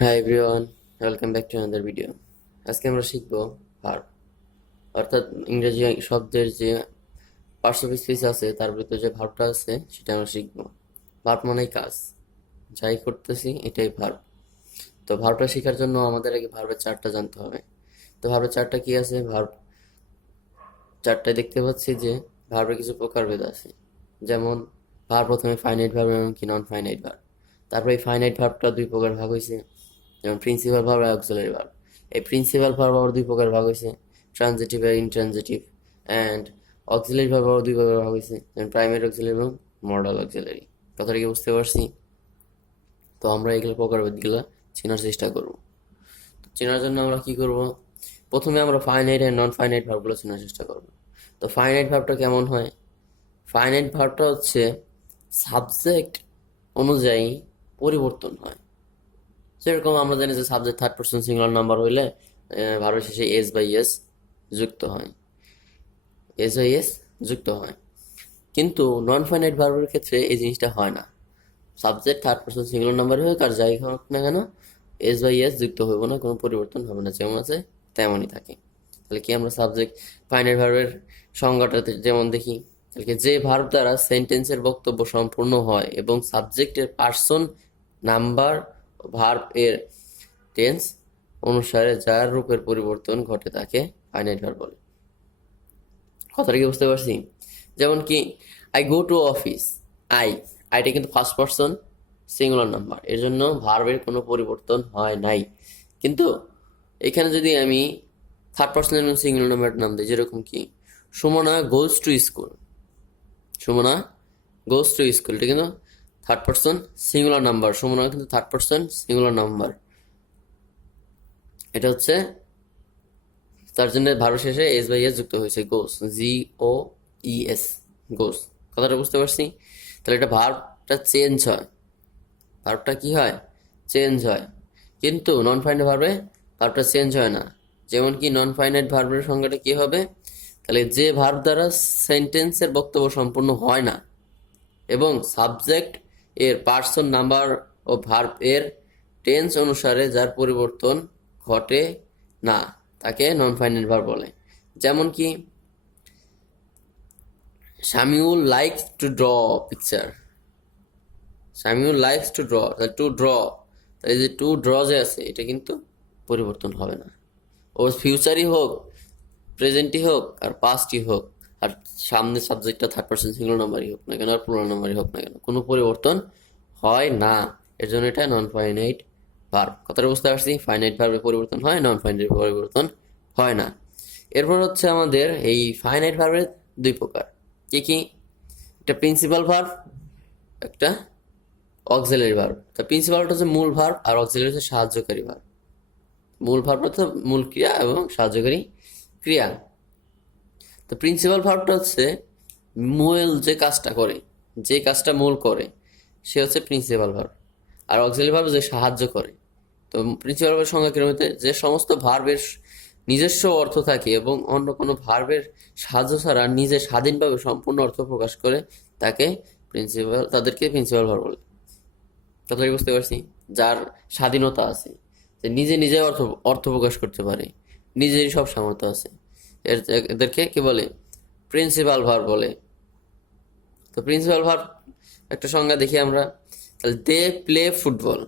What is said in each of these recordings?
Hi everyone, welcome back to another video. আজকে আমরা শিখব ভার্ব, অর্থাৎ ইংরেজি শব্দের যে পার্টস অফ স্পিচ আছে তার ভিতরে যে ভার্বটা আছে সেটা আমরা শিখব। ভার্ব মানেই কাজ, যাই করতেছি এটাই ভার্ব। তো ভার্বটা শেখার জন্য আমাদের আগে ভার্বের চার্টটা জানতে হবে। তো ভার্বের চার্টটা কি আছে? ভার্ব চার্টটায় দেখতে পাচ্ছি যে ভার্বের কিছু প্রকারভেদ আছে। যেমন ভার্ব প্রথমে ফাইনাইট ভার্ব এবং কি নন ফাইনাইট ভার্ব। তারপরে এই ফাইনাইট ভার্বটা দুই প্রকার ভাগ হয়েছে, যেমন প্রিন্সিপাল ভার্ব আর অক্সিলারি ভার্ব। এই প্রিন্সিপাল ভার্ব আবার দুই প্রকার ভাগ হয়েছে, ট্রানজিটিভ আর ইনট্রানজিটিভ। অ্যান্ড অক্সিলারি ভার্ব আবার দুই প্রকার ভাগ হয়েছে, যেমন প্রাইমারি অক্সিলারি এবং মডাল অক্সিলারি। কথাটা কি বুঝতে পারছি? তো আমরা এগুলো প্রকারভেদগুলো চেনার চেষ্টা করব। তো চেনার জন্য আমরা কি করব? প্রথমে আমরা ফাইনাইট আর নন ফাইনাইট ভার্বগুলো চেনার চেষ্টা করব। তো ফাইনাইট ভার্বটা কেমন হয়? ফাইনাইট ভার্বটা হচ্ছে সাবজেক্ট অনুযায়ী পরিবর্তন হয়। সেরকম আমরা জানি যে subject third person singular number হইলে ভার্বের শেষে এস বাই এস যুক্ত হয়, এস বাই এস যুক্ত হয়। কিন্তু নন ফাইনাইট ভার্বের ক্ষেত্রে এই জিনিসটা হয় না। Subject third person singular number হোক আর যাই হোক না কেন, এস বাই এস যুক্ত হবে না, কোনো পরিবর্তন হবে না, যেমন আছে তেমনই থাকে। তাহলে কি আমরা সাবজেক্ট ফাইনাইট ভার্বের সংজ্ঞাটাতে যেমন দেখি, তাহলে কি যে ভার্ব দ্বারা সেন্টেন্সের বক্তব্য সম্পূর্ণ হয় এবং সাবজেক্টের পার্সন নাম্বার ভার্ব এর টেন্স অনুসারে যার রূপের পরিবর্তন ঘটে তাকে ফাইনাইট ভার্ব বলে। কথাটা কি বুঝতে পারছি? যেমন কি I go to office, I, আইটা কিন্তু ফার্স্ট পারসন সিঙ্গুলার নাম্বার, এর জন্য ভার্বের কোনো পরিবর্তন হয় নাই। কিন্তু এখানে যদি আমি থার্ড পারসন সিঙ্গুলার নাম্বার নাম দিই, যেরকম কি Sumana goes to school, Sumana goes to school, এটা কিন্তু third person singular number, Sumana কিন্তু থার্ড পারসন সিঙ্গুলার নাম্বার। এটা হচ্ছে তার জন্য ভার্ব শেষে এস বাই এস যুক্ত হয়েছে, গোস, জি ও ই এস, গোস। কথাটা বুঝতে পারছি? তাহলে এটা ভার্বটা চেঞ্জ হয়, ভার্বটা কি হয়? চেঞ্জ হয়। কিন্তু নন ফাইনাইট ভার্বে ভার্বটা চেঞ্জ হয় না। যেমন কি নন ফাইনাইট ভার্বের সংজ্ঞাটা কি হবে? তাহলে যে ভার্ব দ্বারা সেন্টেন্সের বক্তব্য সম্পূর্ণ হয় না এবং সাবজেক্ট এর পার্সন নাম্বার ও ভার্ব এর টেন্স অনুসারে যার পরিবর্তন ঘটে না তাকে নন ফাইনাইট ভার্ব বলে। যেমন কি Shamiul likes to draw picture, Shamiul likes to draw, two draw, এই যে টু ড্র যে আছে এটা কিন্তু পরিবর্তন হবে না। ও ফিউচারই হোক, প্রেজেন্টই হোক আর পাস্টই হোক, আর সামনে সাবজেক্টটা থার্ড পারসন সিঙ্গুলার নাম্বারই হোক না কেন আর প্লুরাল নাম্বারই হোক না কেন, কোনো পরিবর্তন হয় না। এর জন্য এটা নন ফাইনাইট ভার্ব। কথাটা বুঝতে পারছি? ফাইনাইট ভার্বে পরিবর্তন হয়, নন ফাইনাইট পরিবর্তন হয় না। এরপর হচ্ছে আমাদের এই ফাইনাইট ভার্বের দুই প্রকার। কি কি? একটা প্রিন্সিপাল ভার্ব, একটা অক্সিলারি ভার্ব। তা প্রিন্সিপালটা হচ্ছে মূল ভার্ব আর অক্সিলারি হচ্ছে সাহায্যকারী ভার্ব। মূল ভার্বটা তো মূল ক্রিয়া এবং সাহায্যকারী ক্রিয়া। তো প্রিন্সিপাল ভার্বটা হচ্ছে মূল যে কাজটা করে, যে কাজটা মূল করে সে হচ্ছে প্রিন্সিপাল ভার্ব। আর অক্সিলারি ভার্ব যে সাহায্য করে। তো প্রিন্সিপাল ভার্বের সংজ্ঞা কিরকম হতে, যে সমস্ত ভার্বের নিজস্ব অর্থ থাকে এবং অন্য কোনো ভার্বের সাহায্য ছাড়া নিজে স্বাধীনভাবে সম্পূর্ণ অর্থ প্রকাশ করে তাকে প্রিন্সিপাল, তাদেরকে প্রিন্সিপাল ভার্ব বলে। কথাটা বুঝতে পারছি? যার স্বাধীনতা আছে, যে নিজে নিজে অর্থ অর্থ প্রকাশ করতে পারে, নিজেরই সব সামর্থ্য আছে, এদেরকে কি বলে? প্রিন্সিপাল ভার্ব বলে। তো প্রিন্সিপাল ভার্ব একটা সংজ্ঞা দেখি আমরা। তাহলে they play football,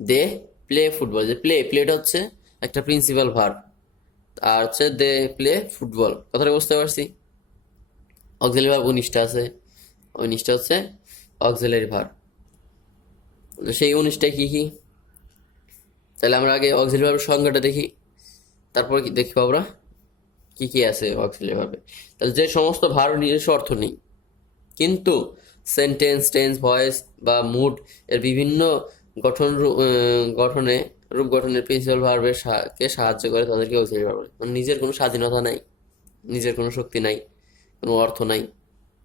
they play football, যে প্লেটা হচ্ছে একটা প্রিন্সিপাল ভার্ব, আর হচ্ছে দে প্লে ফুটবল। কথাটা বুঝতে পারছি? অক্সিলারি ভার্ব 19টা আছে, 19টা হচ্ছে অক্সিলারি ভার্ব। সেই 19টা কি কি? তাহলে আমরা আগে অক্সিলারি ভার্বের সংজ্ঞাটা দেখি, তারপর কি দেখি আমরা কি কি আছে অক্সিলারি ভার্বে। তাহলে যে সমস্ত ভার্ব নিজস্ব অর্থ নেই কিন্তু সেন্টেন্স, টেন্স, ভয়েস বা মুড এর বিভিন্ন গঠনে রূপ গঠনের প্রিন্সিপাল ভার্বের কে সাহায্য করে তাদেরকে অক্সিলারি ভার্ব বলে। মানে নিজের কোনো স্বাধীনতা নাই, নিজের কোনো শক্তি নাই, কোনো অর্থ নাই,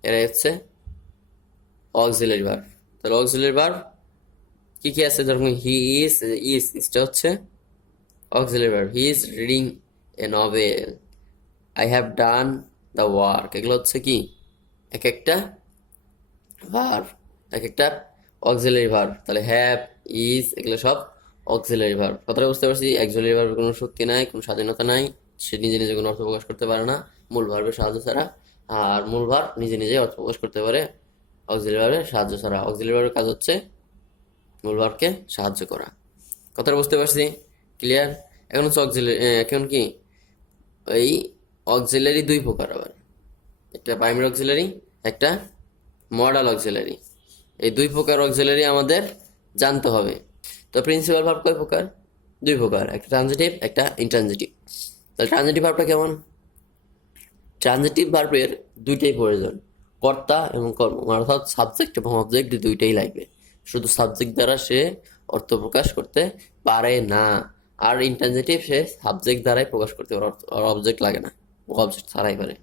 এরাই হচ্ছে অক্সিলারি ভার্ব। তাহলে অক্সিলারি ভার্ব কি কি আছে? যেরকম হি ইজ, ইজটা হচ্ছে auxiliary verb. He is reading a novel, I have done the work, এগুলো হচ্ছে কি এক একটা ভার্ব, এক একটা অক্সিলারি ভার্ব। তাহলে হ্যাভ, ইজ এগুলো সব অক্সিলারি ভার্ব। কথাটা বুঝতে পারছি? অক্সিলারি ভার্বের কোনো শক্তি নাই, কোনো স্বাধীনতা নাই, সে নিজে নিজে কোনো অর্থ প্রকাশ করতে পারে না মূল ভার্বের সাহায্য ছাড়া। আর মূল ভার্ব নিজে নিজে অর্থ প্রকাশ করতে পারে অক্সিলারি ভার্বের সাহায্য ছাড়া। অক্সিলারি ভার্বের কাজ হচ্ছে মূল ভার্বকে সাহায্য করা। কথাটা বুঝতে পারছি? ক্লিয়ার? এখন হচ্ছে অক্সিলারি, এখন কি এই অক্সিলারি দুই প্রকার আবার, একটা প্রাইমারি অক্সিলারি, একটা মডাল অক্সিলারি। এই দুই প্রকার অক্সিলারি আমাদের জানতে হবে। তো প্রিন্সিপাল ভার্ব কয় প্রকার? দুই প্রকার, একটা ট্রানজিটিভ, একটা ইনট্রানজিটিভ। তাহলে ট্রানজিটিভ ভার্বটা কেমন? ট্রানজিটিভ ভার্বের দুইটাই প্রয়োজন, কর্তা এবং কর্ম, অর্থাৎ সাবজেক্ট এবং অবজেক্ট দুইটাই লাগবে। শুধু সাবজেক্ট দ্বারা সে অর্থ প্রকাশ করতে পারে না। আর ইনট্রানজিটিভ সে সাবজেক্ট দ্বারাই প্রকাশ করতে পারে, আর অবজেক্ট লাগে না, অবজেক্ট ছাড়াই পারে।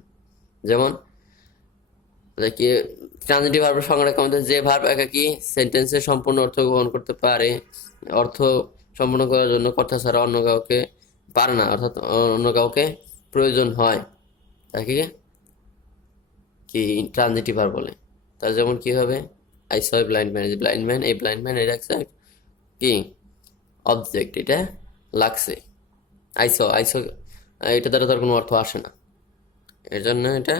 যেমন কি ট্রানজিটিভ ভার্বের সংজ্ঞাটা কেমন? যে ভার্ব একাকী সেন্টেন্সে সম্পূর্ণ অর্থ গ্রহণ করতে পারে, অর্থ সম্পূর্ণ করার জন্য কর্তা ছাড়া অন্য কাউকে পারে না, অর্থাৎ অন্য কাউকে প্রয়োজন হয়, তাকে কি ট্রানজিটিভ ভার্ব বলে। তার যেমন কি হবে? I saw a blind man, blind man, এই ব্লাইন্ড ম্যান এটা একটা কি অবজেক্ট, এটা লাগছে। আইস এটা দ্বারা তার কোনো অর্থ আসে না, এর জন্য এটা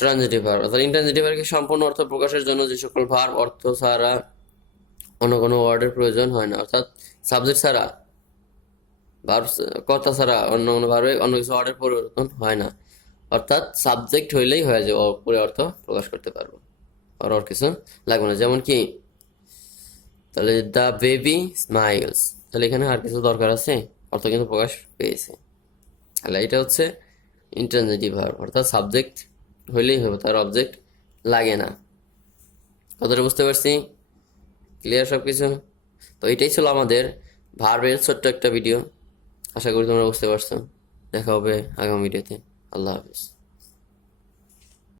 ট্রানজিটিভ ভার্ব। অর্থাৎ ইনট্রানজিটিভ ভার্বকে সম্পূর্ণ অর্থ প্রকাশের জন্য যে সকল ভার্ব অর্থ ছাড়া অন্য কোনো ওয়ার্ডের প্রয়োজন হয় না, অর্থাৎ সাবজেক্ট ছাড়া, ভার্ব কর্তা ছাড়া অন্য কোনো ভার্বে অন্য কিছু ওয়ার্ডের পরিবর্তন হয় না, অর্থাৎ সাবজেক্ট হইলেই হয় যে পুরো অর্থ প্রকাশ করতে পারবো, আর ওর কিছু লাগবে না। যেমন কি তাহলে দ্য বেবি স্মাইলস, তাহলে এখানে আর কিছু দরকার আছে? অর্থ কিন্তু প্রকাশ পেয়েছে। তাহলে এটা হচ্ছে ইন্ট্রানজিটিভ ভার্ব, অর্থাৎ সাবজেক্ট হইলেই হবে, তার অবজেক্ট লাগে না। কথাটা বুঝতে পারছি? ক্লিয়ার সব কিছু? তো এটাই ছিল আমাদের ভার্বের ছোট্ট একটা ভিডিও। আশা করি তোমরা বুঝতে পারছো। দেখা হবে আগামী ভিডিওতে। আল্লাহ হাফিজ।